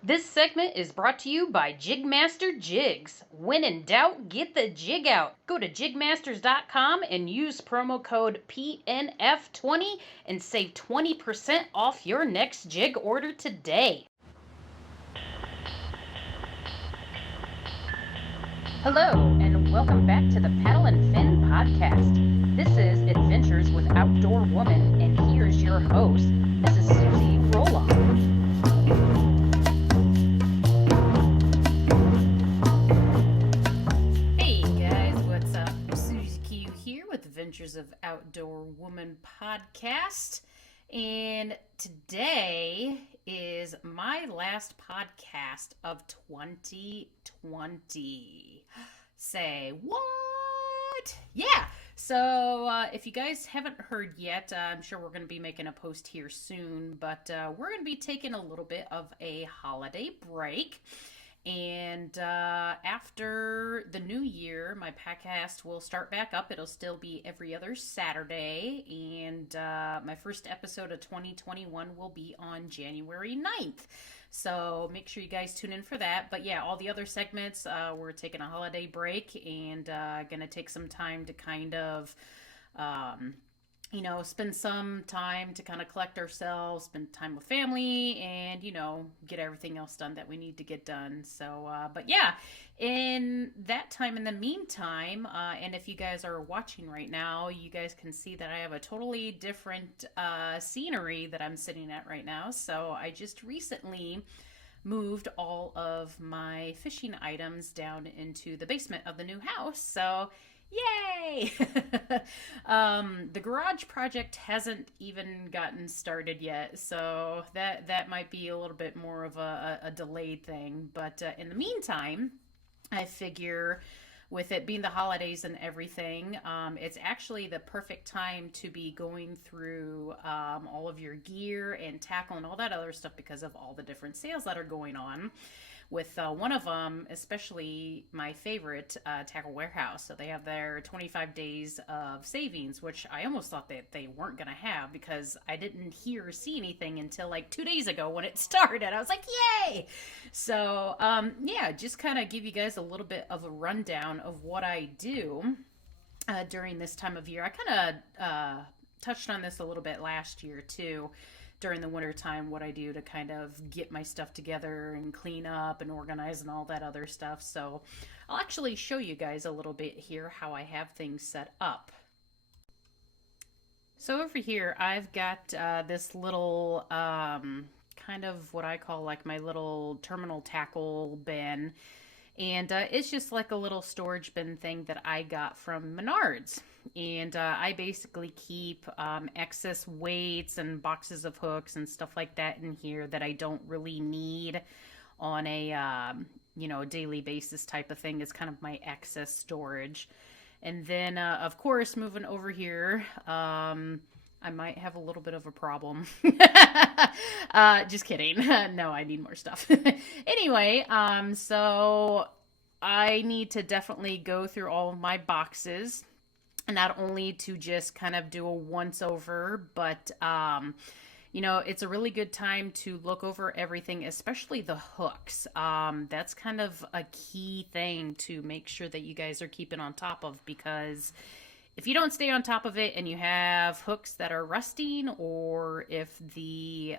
This segment is brought to you by JigMasters Jigs. When in doubt, get the jig out. Go to JigMasters.com and use promo code PNF20 and save 20% off your next jig order today. Hello, and welcome back to the Paddle and Fin podcast. This is Adventures with Outdoorwoman, and here's your host, Mrs. Susie Roloff. Adventures of Outdoorwoman podcast, and today is my last podcast of 2020. Say what? Yeah. So if you guys haven't heard yet, I'm sure we're going to be making a post here soon, but we're going to be taking a little bit of a holiday break. And after the new year, my podcast will start back up. It'll still be every other Saturday. And my first episode of 2021 will be on January 9th. So make sure you guys tune in for that. But yeah, all the other segments, we're taking a holiday break and going to take some time to kind of... spend some time to kind of collect ourselves, spend time with family, and, get everything else done that we need to get done. So, but yeah, in that time, in the meantime, and if you guys are watching right now, you guys can see that I have a totally different scenery that I'm sitting at right now. So I just recently moved all of my fishing items down into the basement of the new house. So yay! The garage project hasn't even gotten started yet, so that might be a little bit more of a delayed thing. But in the meantime, I figure with it being the holidays and everything, it's actually the perfect time to be going through all of your gear and tackle and all that other stuff because of all the different sales that are going on. With one of them, especially my favorite, Tackle Warehouse. So they have their 25 days of savings, which I almost thought that they weren't going to have because I didn't hear or see anything until like 2 days ago when it started. I was like, yay! So, yeah, just kind of give you guys a little bit of a rundown of what I do during this time of year. I kind of touched on this a little bit last year, too. During the winter time, what I do to kind of get my stuff together and clean up and organize and all that other stuff. So I'll actually show you guys a little bit here how I have things set up. So over here, I've got this little kind of what I call like my little terminal tackle bin. And it's just like a little storage bin thing that I got from Menards. And I basically keep excess weights and boxes of hooks and stuff like that in here that I don't really need on a, daily basis type of thing. It's kind of my excess storage. And then, of course, moving over here, I might have a little bit of a problem. Just kidding. No, I need more stuff. Anyway, so I need to definitely go through all of my boxes. Not only to just kind of do a once over, but, it's a really good time to look over everything, especially the hooks. That's kind of a key thing to make sure that you guys are keeping on top of, because if you don't stay on top of it and you have hooks that are rusting, or if the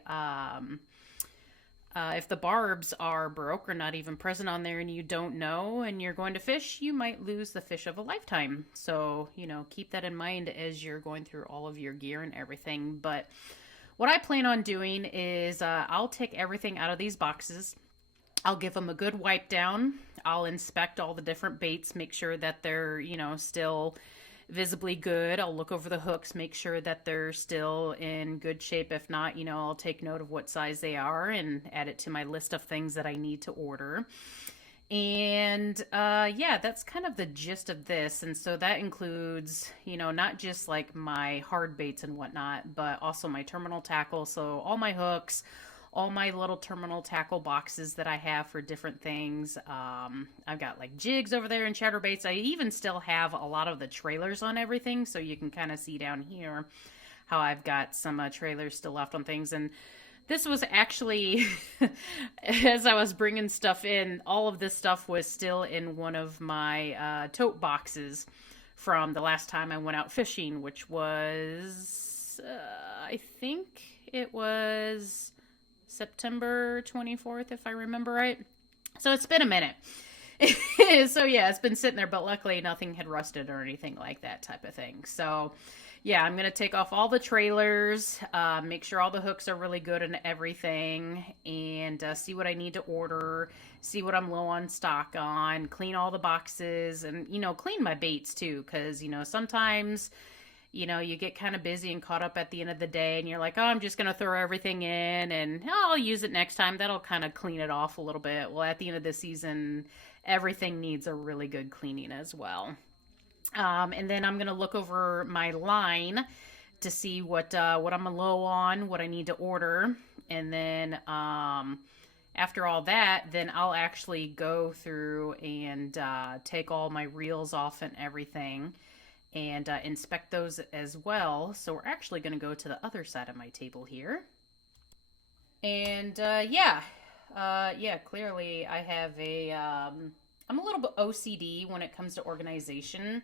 barbs are broke or not even present on there and you don't know and you're going to fish, you might lose the fish of a lifetime. So, keep that in mind as you're going through all of your gear and everything. But what I plan on doing is I'll take everything out of these boxes. I'll give them a good wipe down. I'll inspect all the different baits, make sure that they're, still visibly good. I'll look over the hooks, make sure that they're still in good shape. If not, I'll take note of what size they are and add it to my list of things that I need to order. And yeah, that's kind of the gist of this. And so that includes, not just like my hard baits and whatnot, but also my terminal tackle. So all my hooks, all my little terminal tackle boxes that I have for different things. I've got like jigs over there and chatterbaits. I even still have a lot of the trailers on everything, so you can kind of see down here how I've got some trailers still left on things. And This was actually, as I was bringing stuff in, all of this stuff was still in one of my tote boxes from the last time I went out fishing, which was, I think it was September 24th, if I remember right. So it's been a minute. So yeah, it's been sitting there, but luckily nothing had rusted or anything like that type of thing. So yeah, I'm going to take off all the trailers, make sure all the hooks are really good and everything, and see what I need to order, see what I'm low on stock on, clean all the boxes, and, you know, clean my baits too, because, you know, sometimes, you know, you get kind of busy and caught up at the end of the day, and you're like, oh, I'm just going to throw everything in, and I'll use it next time. That'll kind of clean it off a little bit. Well, at the end of the season, everything needs a really good cleaning as well. And then I'm going to look over my line to see what I'm low on, what I need to order. And then after all that, then I'll actually go through and take all my reels off and everything and inspect those as well. So we're actually going to go to the other side of my table here. And yeah, clearly I have I'm a little bit OCD when it comes to organization,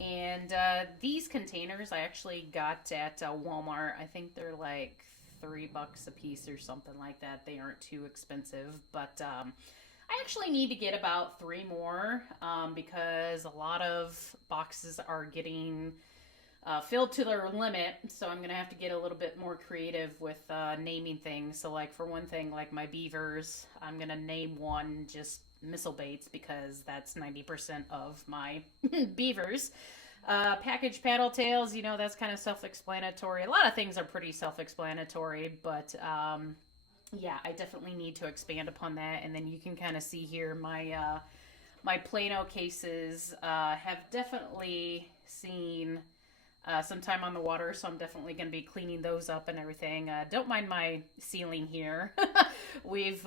and these containers I actually got at Walmart. I think they're like $3 a piece or something like that. They aren't too expensive, but I actually need to get about 3 more because a lot of boxes are getting filled to their limit, so I'm gonna have to get a little bit more creative with naming things. So like for one thing, like my beavers, I'm gonna name one just missile baits because that's 90% of my beavers. Package paddle tails, you know, that's kind of self-explanatory. A lot of things are pretty self-explanatory, but yeah, I definitely need to expand upon that. And then you can kind of see here my my Plano cases have definitely seen some time on the water, so I'm definitely going to be cleaning those up and everything. Don't mind my ceiling here. We've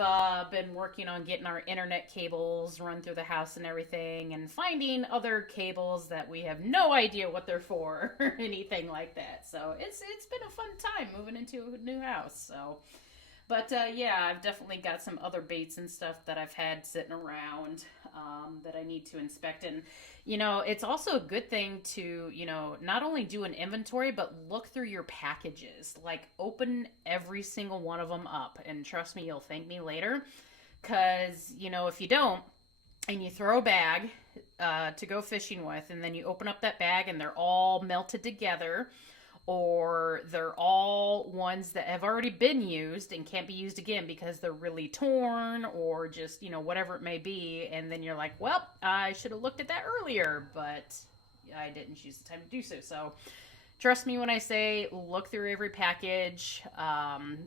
been working on getting our internet cables run through the house and everything, and finding other cables that we have no idea what they're for or anything like that. So it's been a fun time moving into a new house. So, but yeah, I've definitely got some other baits and stuff that I've had sitting around that I need to inspect. And you know, it's also a good thing to, you know, not only do an inventory, but look through your packages. Like, open every single one of them up. And trust me, you'll thank me later. Because, you know, if you don't, and you throw a bag to go fishing with, and then you open up that bag and they're all melted together, or they're all ones that have already been used and can't be used again because they're really torn, or just, you know, whatever it may be, and then you're like, well, I should have looked at that earlier, but I didn't choose the time to do so. So trust me when I say look through every package,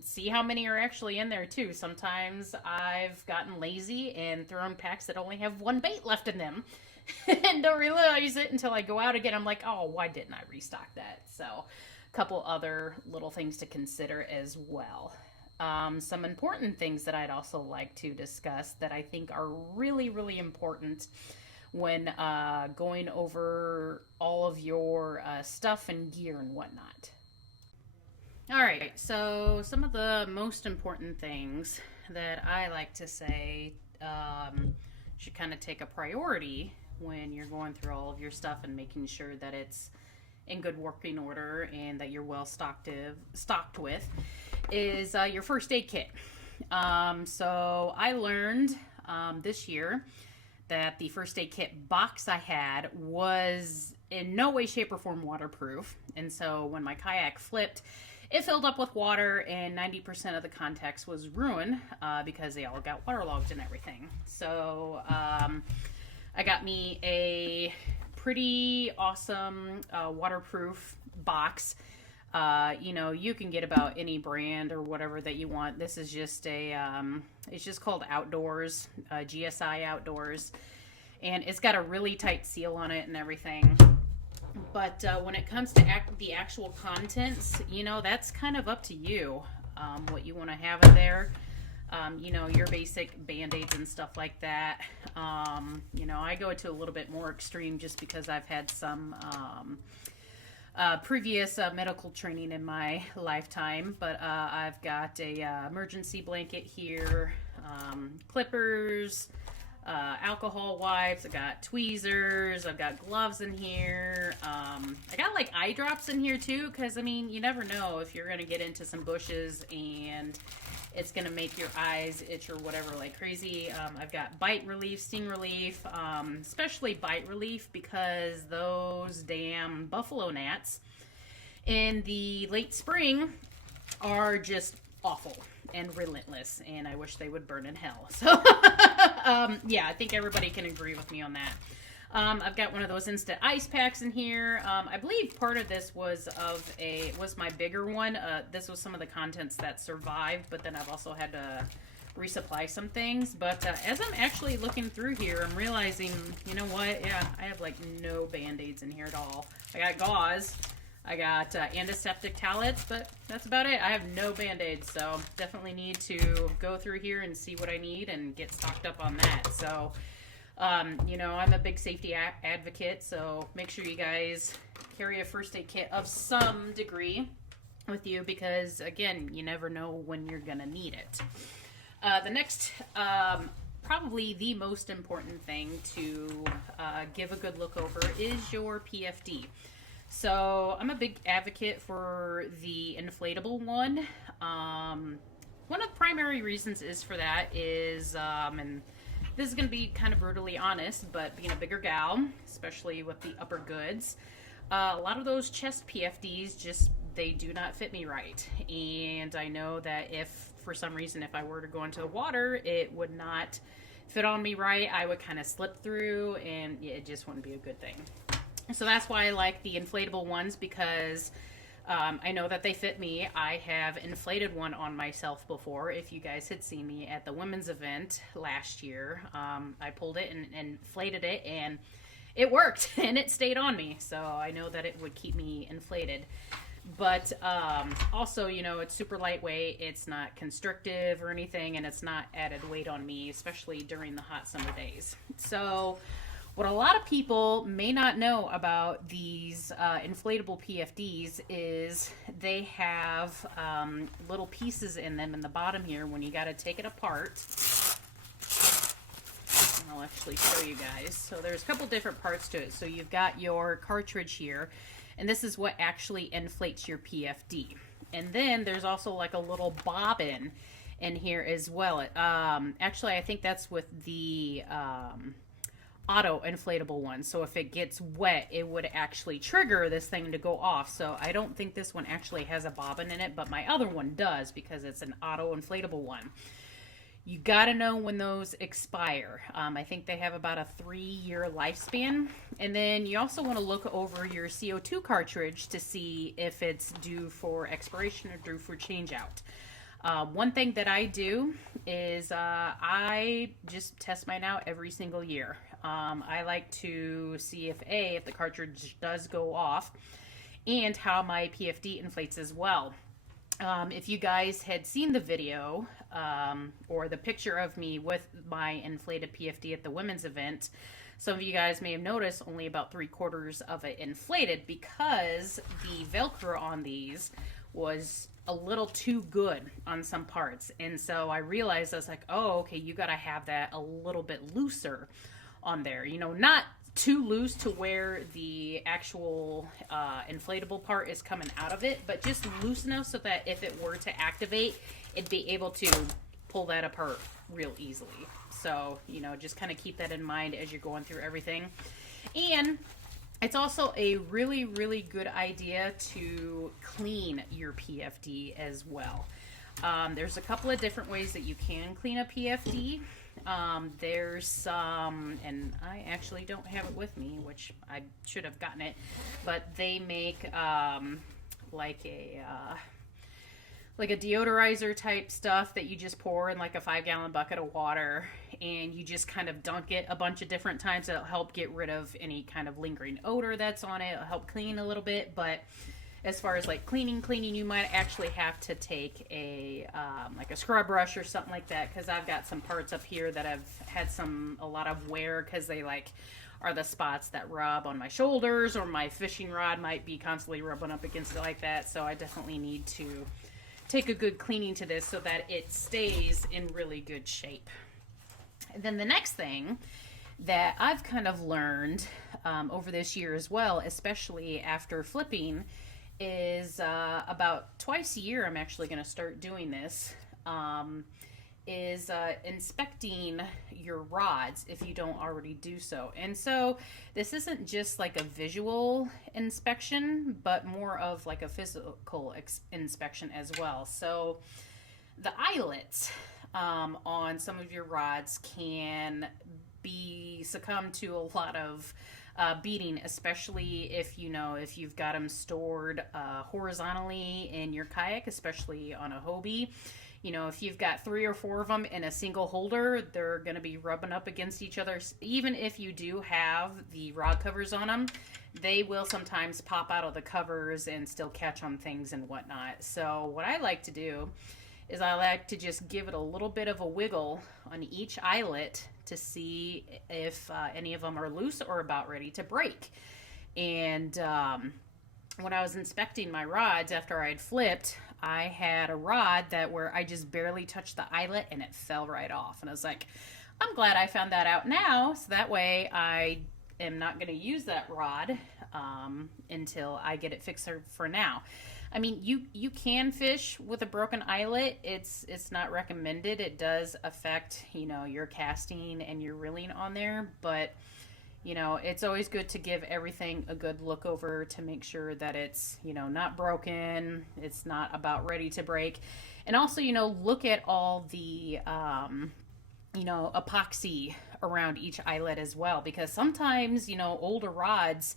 see how many are actually in there too. Sometimes I've gotten lazy and thrown packs that only have 1 bait left in them and don't realize it until I go out again. I'm like, oh, why didn't I restock that? So couple other little things to consider as well. Some important things that I'd also like to discuss that I think are really, really important when going over all of your stuff and gear and whatnot. All right, so some of the most important things that I like to say should kind of take a priority when you're going through all of your stuff and making sure that it's in good working order and that you're well stocked with is your first aid kit. So I learned this year that the first aid kit box I had was in no way, shape, or form waterproof. And so when my kayak flipped, it filled up with water and 90% of the contacts was ruined because they all got waterlogged and everything. So I got me a pretty awesome waterproof box. You know, you can get about any brand or whatever that you want. This is just a it's just called Outdoors, GSI Outdoors, and it's got a really tight seal on it and everything. But when it comes to the actual contents, you know, that's kind of up to you, what you want to have in there. You know, your basic Band-Aids and stuff like that. You know, I go to a little bit more extreme just because I've had some previous medical training in my lifetime, but I've got a emergency blanket here, clippers, alcohol wipes, I've got tweezers, I've got gloves in here, I got like eye drops in here too, because I mean, you never know if you're going to get into some bushes and it's going to make your eyes itch or whatever like crazy. I've got bite relief, sting relief, especially bite relief, because those damn buffalo gnats in the late spring are just awful and relentless, and I wish they would burn in hell. So yeah, I think everybody can agree with me on that. I've got one of those instant ice packs in here. I believe part of this was my bigger one. This was some of the contents that survived, but then I've also had to resupply some things. But as I'm actually looking through here, I'm realizing, you know what? Yeah, I have like no band-aids in here at all. I got gauze. I got antiseptic towelettes, but that's about it. I have no band-aids, so definitely need to go through here and see what I need and get stocked up on that. So, you know, I'm a big safety advocate, so make sure you guys carry a first aid kit of some degree with you, because, again, you never know when you're going to need it. The next, probably the most important thing to give a good look over is your PFD. So I'm a big advocate for the inflatable one. One of the primary reasons is for that is, and this is going to be kind of brutally honest, but being a bigger gal, especially with the upper goods, a lot of those chest PFDs just, they do not fit me right. And I know that if, for some reason, if I were to go into the water, it would not fit on me right. I would kind of slip through, and yeah, it just wouldn't be a good thing. So that's why I like the inflatable ones, because I know that they fit me. I have inflated one on myself before. If you guys had seen me at the women's event last year, I pulled it and inflated it, and it worked, and it stayed on me. So I know that it would keep me inflated. But also, you know, it's super lightweight. It's not constrictive or anything, and it's not added weight on me, especially during the hot summer days. So what a lot of people may not know about these inflatable PFDs is they have little pieces in them in the bottom here when you got to take it apart. And I'll actually show you guys. So there's a couple different parts to it. So you've got your cartridge here, and this is what actually inflates your PFD. And then there's also like a little bobbin in here as well. Actually, I think that's with the auto inflatable one. So if it gets wet, it would actually trigger this thing to go off. So I don't think this one actually has a bobbin in it, but my other one does, because it's an auto inflatable one. You got to know when those expire. I think they have about a 3-year lifespan. And then you also want to look over your CO2 cartridge to see if it's due for expiration or due for change out. One thing that I do is I just test mine out every single year. I like to see if the cartridge does go off, and how my PFD inflates as well. If you guys had seen the video or the picture of me with my inflated PFD at the women's event, some of you guys may have noticed only about 3/4 of it inflated, because the Velcro on these was a little too good on some parts. And so I realized, I was like, oh, okay, you got to have that a little bit looser on there. You know, not too loose to where the actual inflatable part is coming out of it, but just loose enough so that if it were to activate, it'd be able to pull that apart real easily. So, you know, just kind of keep that in mind as you're going through everything. And it's also a really, really good idea to clean your PFD as well. There's a couple of different ways that you can clean a PFD. There's some, and I actually don't have it with me, which I should have gotten it, but they make like a deodorizer type stuff that you just pour in like a 5-gallon bucket of water, and you just kind of dunk it a bunch of different times. It'll help get rid of any kind of lingering odor that's on it. It'll help clean a little bit, but as far as like cleaning, you might actually have to take a like a scrub brush or something like that, because I've got some parts up here that have had a lot of wear, because they like are the spots that rub on my shoulders, or my fishing rod might be constantly rubbing up against it like that. So I definitely need to take a good cleaning to this so that it stays in really good shape. And then the next thing that I've kind of learned over this year as well, especially after flipping, is about twice a year I'm actually going to start doing this, is inspecting your rods if you don't already do so. And so this isn't just like a visual inspection, but more of like a physical inspection as well. So the eyelets on some of your rods can be succumb to a lot of beating, especially if you've got them stored horizontally in your kayak, especially on a Hobie. If you've got 3 or 4 of them in a single holder, they're going to be rubbing up against each other. Even if you do have the rod covers on them, they will sometimes pop out of the covers and still catch on things and whatnot. So what I like to do is I like to just give it a little bit of a wiggle on each eyelet to see if any of them are loose or about ready to break. And when I was inspecting my rods after I'd flipped, I had a rod where I just barely touched the eyelet and it fell right off. And I was like, I'm glad I found that out now, so that way I am not going to use that rod until I get it fixed for now. I mean, you can fish with a broken eyelet. It's not recommended. It does affect, your casting and your reeling on there, but it's always good to give everything a good look over to make sure that it's, not broken, it's not about ready to break. And also, look at all the, epoxy around each eyelet as well, because sometimes, older rods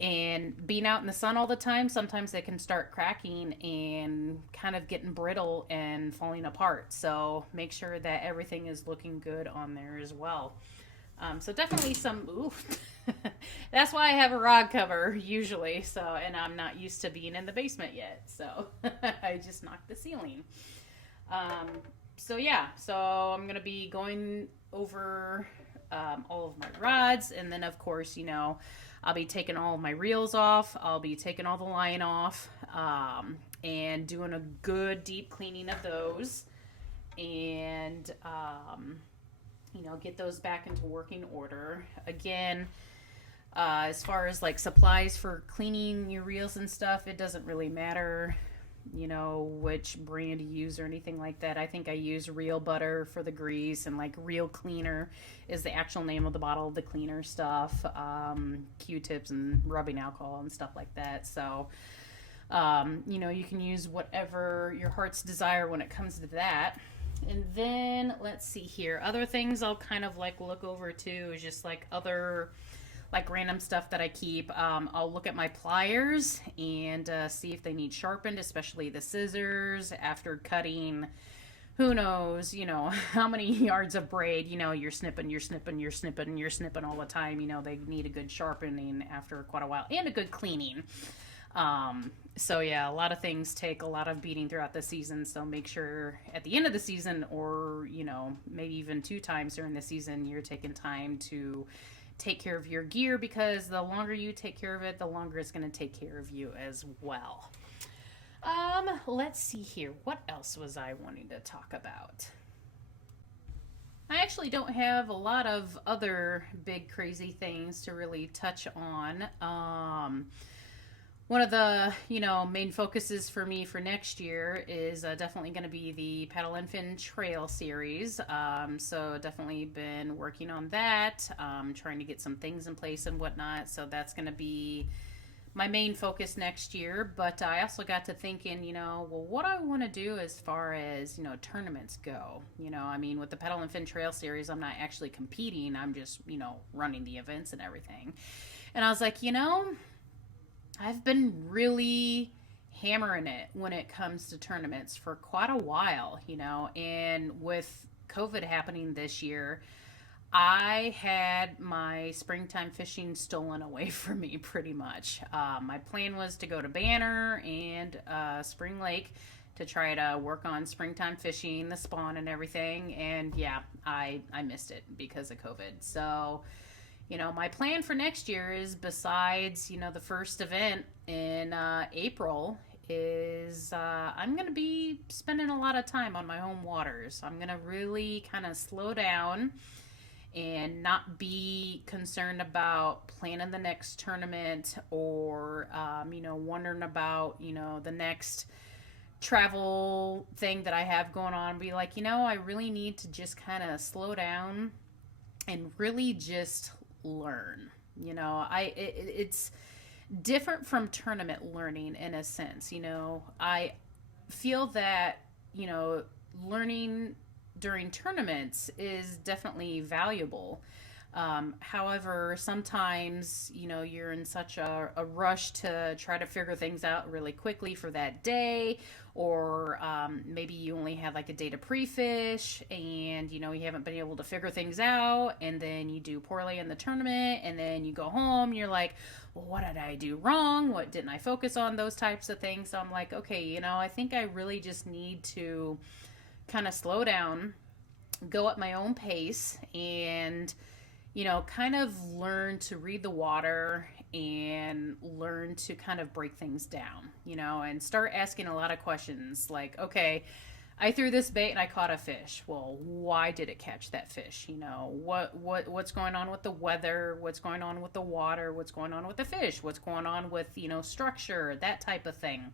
and being out in the sun all the time, sometimes they can start cracking and kind of getting brittle and falling apart. So make sure that everything is looking good on there as well. So definitely that's why I have a rod cover usually. So, and I'm not used to being in the basement yet. So I just knocked the ceiling. So I'm going to be going over all of my rods. And then of course, I'll be taking all of my reels off. I'll be taking all the line off, and doing a good deep cleaning of those. And, get those back into working order. Again, as far as like supplies for cleaning your reels and stuff, it doesn't really matter, which brand you use or anything like that. I think I use Reel Butter for the grease, and like Reel Cleaner is the actual name of the bottle of the cleaner stuff, Q-tips and rubbing alcohol and stuff like that. So, you can use whatever your heart's desire when it comes to that. And then let's see here. Other things I'll kind of like look over too is just like other like random stuff that I keep. I'll look at my pliers and see if they need sharpened, especially the scissors after cutting. Who knows, how many yards of braid, you're snipping all the time. They need a good sharpening after quite a while, and a good cleaning. So yeah, a lot of things take a lot of beating throughout the season. So make sure at the end of the season, or, maybe even 2 times during the season, you're taking time to take care of your gear, because the longer you take care of it, the longer it's going to take care of you as well. Let's see here. What else was I wanting to talk about? I actually don't have a lot of other big crazy things to really touch on. One of the, main focuses for me for next year is definitely going to be the Paddle and Fin Trail series. So definitely been working on that, trying to get some things in place and whatnot. So that's going to be my main focus next year. But I also got to thinking, what I want to do as far as, tournaments go. With the Paddle and Fin Trail series, I'm not actually competing. I'm just, running the events and everything. And I was like, I've been really hammering it when it comes to tournaments for quite a while, and with COVID happening this year, I had my springtime fishing stolen away from me pretty much. My plan was to go to Banner and Spring Lake to try to work on springtime fishing, the spawn and everything. And yeah, I missed it because of COVID. So, my plan for next year is, besides, the first event in April, is I'm going to be spending a lot of time on my home waters. I'm going to really kind of slow down and not be concerned about planning the next tournament, or wondering about the next travel thing that I have going on. Be like, I really need to just kind of slow down and really just learn. It's different from tournament learning in a sense. I feel that learning during tournaments is definitely valuable. However, sometimes, you're in such a rush to try to figure things out really quickly for that day, or maybe you only had like a day to pre-fish and, you haven't been able to figure things out, and then you do poorly in the tournament, and then you go home, and you're like, well, what did I do wrong? What didn't I focus on? Those types of things. So I'm like, okay, I think I really just need to kind of slow down, go at my own pace, and kind of learn to read the water and learn to kind of break things down, and start asking a lot of questions like, okay, I threw this bait and I caught a fish. Well, why did it catch that fish? What's going on with the weather? What's going on with the water? What's going on with the fish? What's going on with, structure, that type of thing.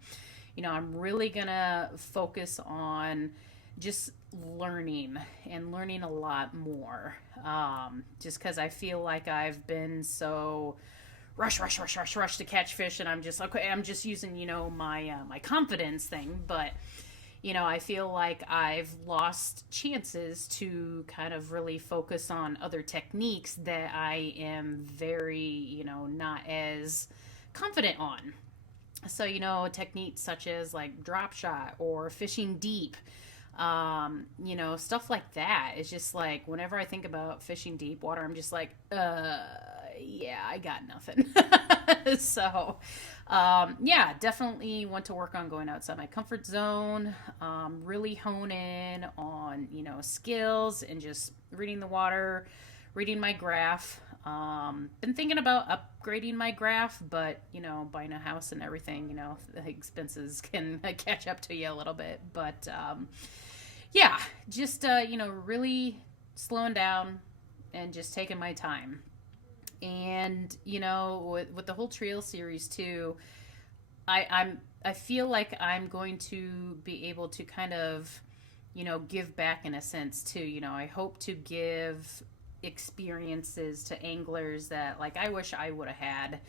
I'm really gonna focus on just learning and learning a lot more. Just because I feel like I've been so rush to catch fish, and I'm just okay. I'm just using my confidence thing, but I feel like I've lost chances to kind of really focus on other techniques that I am very not as confident on. So techniques such as like drop shot or fishing deep. Stuff like that. It's just like, whenever I think about fishing deep water, I'm just like, yeah, I got nothing. So, yeah, definitely want to work on going outside my comfort zone, really hone in on, skills and just reading the water, reading my graph. Been thinking about upgrading my graph, but, buying a house and everything, the expenses can catch up to you a little bit. But, yeah, just, really slowing down and just taking my time. And, with the whole trail series too, I feel like I'm going to be able to kind of, give back in a sense too. I hope to give experiences to anglers that, like, I wish I would have had,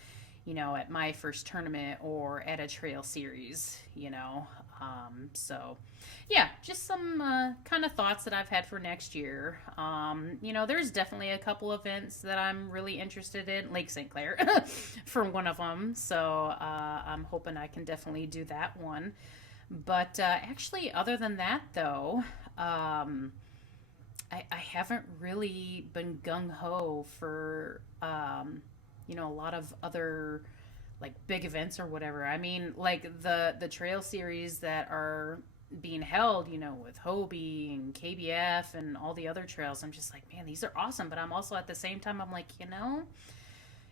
at my first tournament or at a trail series, so yeah, just some kind of thoughts that I've had for next year. There's definitely a couple events that I'm really interested in, Lake St. Clair for one of them, so I'm hoping I can definitely do that one. But actually, other than that though, I haven't really been gung-ho for a lot of other like big events or whatever. I mean, like the trail series that are being held, with Hobie and KBF and all the other trails. I'm just like, man, these are awesome. But I'm also, at the same time, I'm like,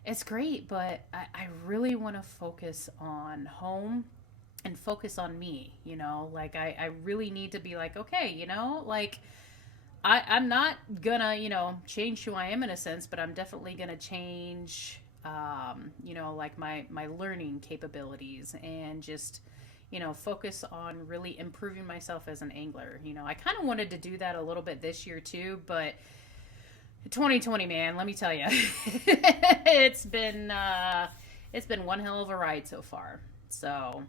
it's great, but I really want to focus on home and focus on me, like I really need to be like, okay, like I'm not gonna, change who I am in a sense, but I'm definitely gonna change, like my learning capabilities, and just, focus on really improving myself as an angler. I kind of wanted to do that a little bit this year too, but 2020, man, let me tell you, it's been one hell of a ride so far. So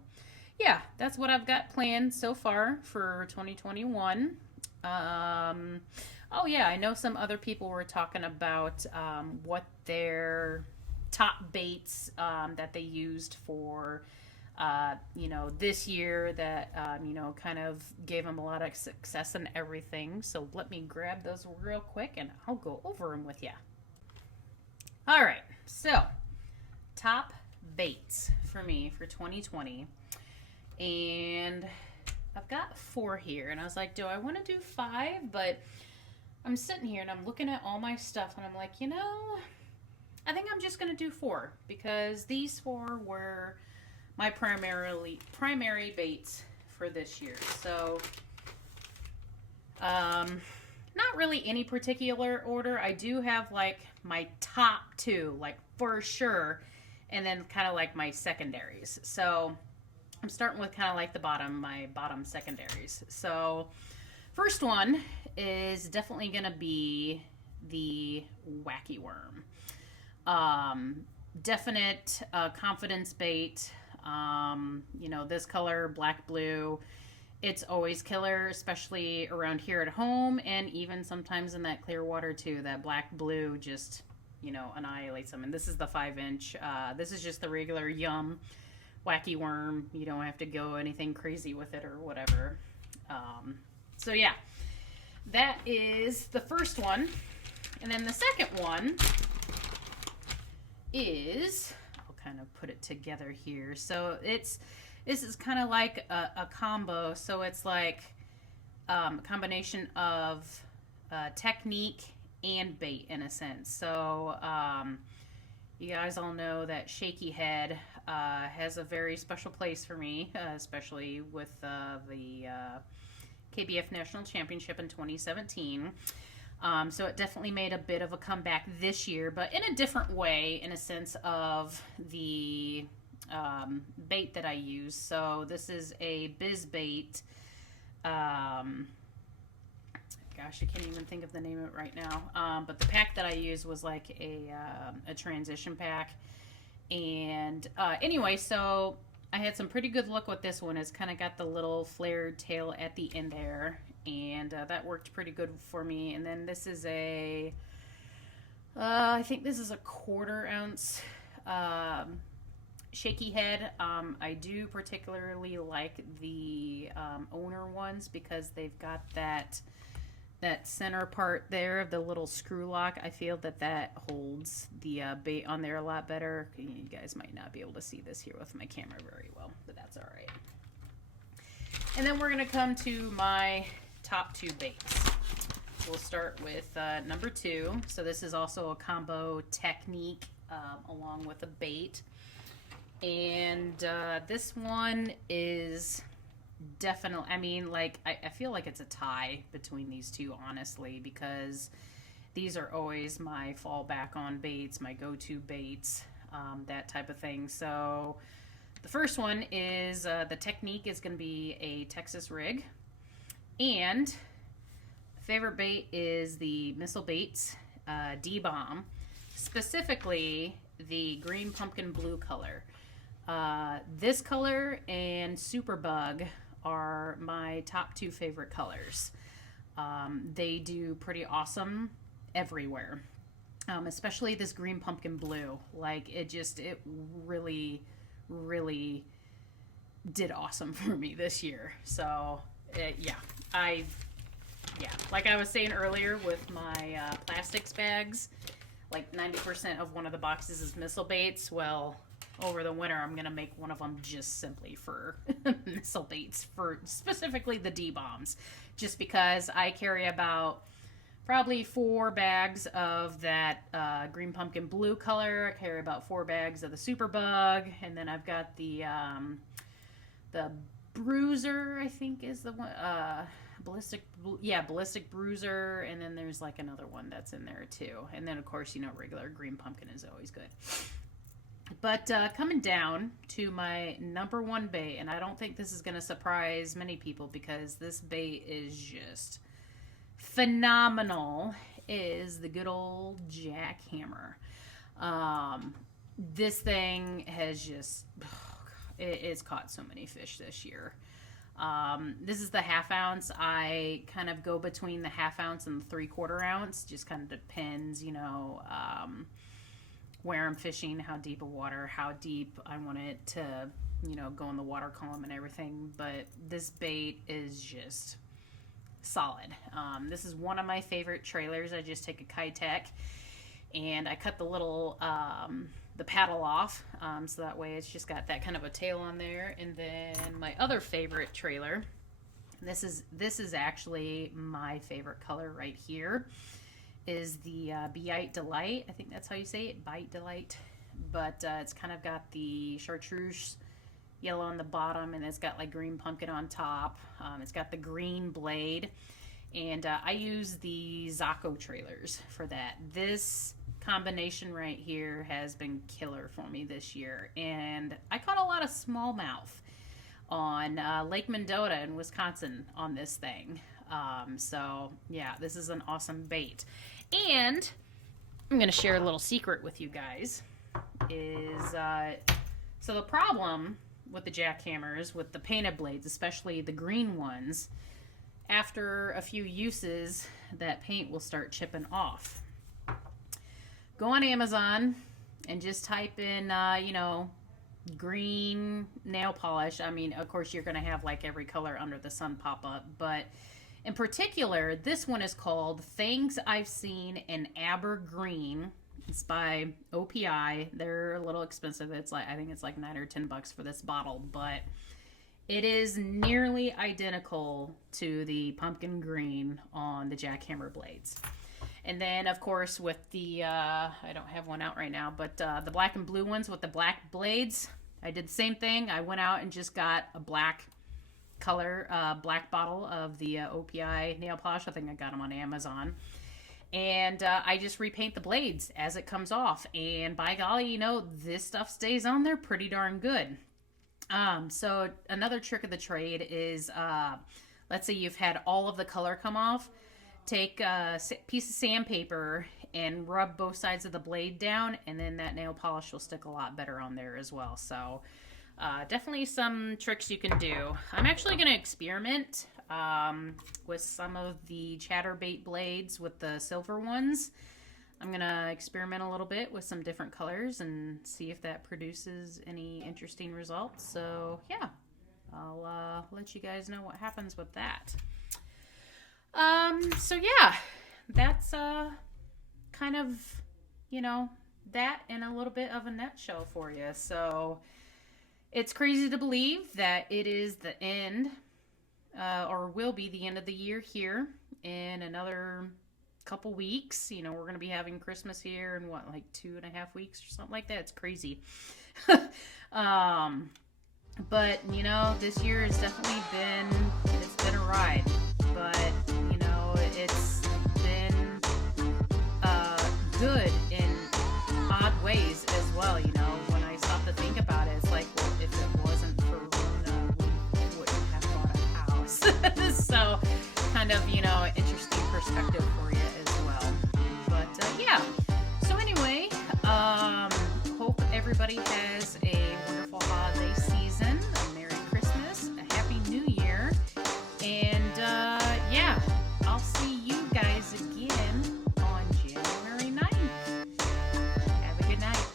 yeah, that's what I've got planned so far for 2021. Oh yeah, I know some other people were talking about what their top baits that they used for you know, this year that, you know, kind of gave them a lot of success and everything. So let me grab those real quick and I'll go over them with you. All right, so top baits for me for 2020. And I've got 4 here. And I was like, do I want to do 5? But I'm sitting here and I'm looking at all my stuff and I'm like, you know, I think I'm just going to do 4 because these 4 were my primary baits for this year. So, not really any particular order. I do have like my top 2, like for sure, and then kind of like my secondaries. So I'm starting with kind of like my bottom secondaries. So first one is definitely gonna be the Wacky Worm. Definite confidence bait. You know, this color, black blue, it's always killer, especially around here at home, and even sometimes in that clear water too. That black blue just, you know, annihilates them. And this is the 5-inch. This is just the regular Yum Wacky Worm. You don't have to go anything crazy with it or whatever. So yeah, that is the first one. And then the second one is, I'll kind of put it together here. So this is kind of like a combo. So it's like a combination of technique and bait in a sense. So you guys all know that Shaky Head has a very special place for me, especially with the KBF National Championship in 2017. So it definitely made a bit of a comeback this year, but in a different way, in a sense of the bait that I use. So this is a Biz bait. Gosh, I can't even think of the name of it right now. But the pack that I used was like a transition pack. And anyway, so I had some pretty good luck with this one. It's kind of got the little flared tail at the end there. And that worked pretty good for me. And then this is I think this is a 1/4 ounce Shaky Head. I do particularly like the owner ones because they've got that center part there of the little screw lock. I feel that holds the bait on there a lot better. You guys might not be able to see this here with my camera very well, but that's all right. And then we're going to come to my top 2 baits. We'll start with number 2. So this is also a combo technique along with a bait. And this one is definitely, I mean, like, I feel like it's a tie between these two, honestly, because these are always my fallback on baits, my go-to baits, that type of thing. So the first one is the technique is going to be a Texas rig. And favorite bait is the Missile Baits D-Bomb, specifically the green pumpkin blue color. This color and Superbug are my top 2 favorite colors. They do pretty awesome everywhere, especially this green pumpkin blue. Like, it really, really did awesome for me this year. So, yeah, like I was saying earlier with my plastics bags, like 90% of one of the boxes is missile baits. Well, over the winter, I'm going to make one of them just simply for missile baits, for specifically the D-bombs, just because I carry about probably 4 bags of that green pumpkin blue color. I carry about 4 bags of the Superbug, and then I've got the Bruiser, I think is the one, Ballistic Bruiser, and then there's like another one that's in there too. And then of course, you know, regular green pumpkin is always good. But coming down to my number 1 bait, and I don't think this is going to surprise many people because this bait is just phenomenal, is the good old jackhammer. This thing has just, it's caught so many fish this year. This is the 1/2 ounce. I kind of go between the 1/2 ounce and the 3/4 ounce. Just kind of depends, you know, where I'm fishing, how deep of water, how deep I want it to go in the water column and everything. But this bait is just solid. This is one of my favorite trailers. I just take a Kitech and I cut the little the paddle off, so that way it's just got that kind of a tail on there. And then my other favorite trailer, this is actually my favorite color right here, is the Bite Delight. I think that's how you say it, Bite Delight. But it's kind of got the chartreuse yellow on the bottom, and it's got like green pumpkin on top. It's got the green blade, and I use the Zaco trailers for that. This combination right here has been killer for me this year, and I caught a lot of smallmouth on Lake Mendota in Wisconsin on this thing. So yeah, this is an awesome bait. And I'm gonna share a little secret with you guys. So the problem with the jackhammers, with the painted blades, especially the green ones, after a few uses, that paint will start chipping off. Go on Amazon and just type in, green nail polish. I mean, of course, you're going to have like every color under the sun pop up, but in particular, this one is called Things I've Seen in Aber Green. It's by OPI. They're a little expensive. I think it's like $9 or $10 for this bottle, but it is nearly identical to the pumpkin green on the jackhammer blades. And then, of course, with the, I don't have one out right now, but the black and blue ones with the black blades, I did the same thing. I went out and just got a black color, black bottle of the OPI nail polish. I think I got them on Amazon. And I just repaint the blades as it comes off. And by golly, this stuff stays on there pretty darn good. So another trick of the trade is, let's say you've had all of the color come off. Take a piece of sandpaper and rub both sides of the blade down, and then that nail polish will stick a lot better on there as well. So definitely some tricks you can do. I'm actually going to experiment with some of the chatterbait blades with the silver ones. I'm going to experiment a little bit with some different colors and see if that produces any interesting results. So yeah, I'll let you guys know what happens with that. So yeah, that's kind of, that in a little bit of a nutshell for you. So it's crazy to believe that it is the end, or will be the end of the year here in another couple weeks. We're going to be having Christmas here in like 2.5 weeks or something like that. It's crazy. But this year has definitely been a ride, but it's been good in odd ways as well. When I stop to think about it, it's like, well, if it wasn't for Rona, we wouldn't have bought a house. So kind of, interesting perspective for you as well. But yeah, so anyway, hope everybody has a wonderful holiday season, a Merry Christmas, a Happy New Year, and yeah, I'll see you guys again on January 9th. Have a good night.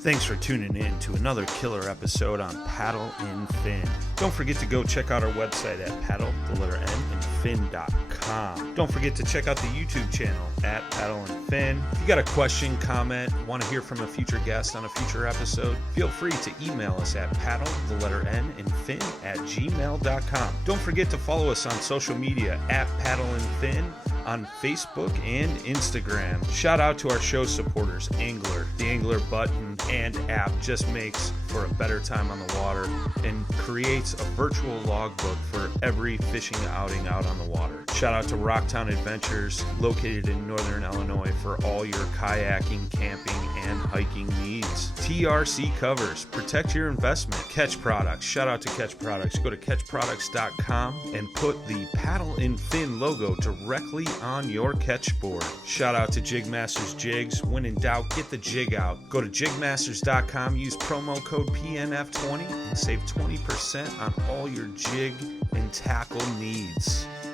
Thanks for tuning in to another killer episode on Paddle and Fin. Don't forget to go check out our website at paddle_and_fin.com. Don't forget to check out the YouTube channel at Paddle and Fin. If you got a question, comment, want to hear from a future guest on a future episode, feel free to email us at paddle_and_fin@gmail.com. Don't forget to follow us on social media at Paddle and Fin on Facebook and Instagram. Shout out to our show supporters, Angler. The Angler button and app just makes for a better time on the water and creates a virtual logbook for every fishing outing out on the water. Shout out to Rocktown Adventures, located in Northern Illinois, for all your kayaking, camping, and hiking needs. TRC Covers, protect your investment. Ketch Products, shout out to Ketch Products. Go to ketchproducts.com and put the Paddle and Fin logo directly on your catch board. Shout out to JigMasters Jigs. When in doubt, get the jig out. Go to JigMasters.com, use promo code PNF20 and save 20% on all your jig and tackle needs.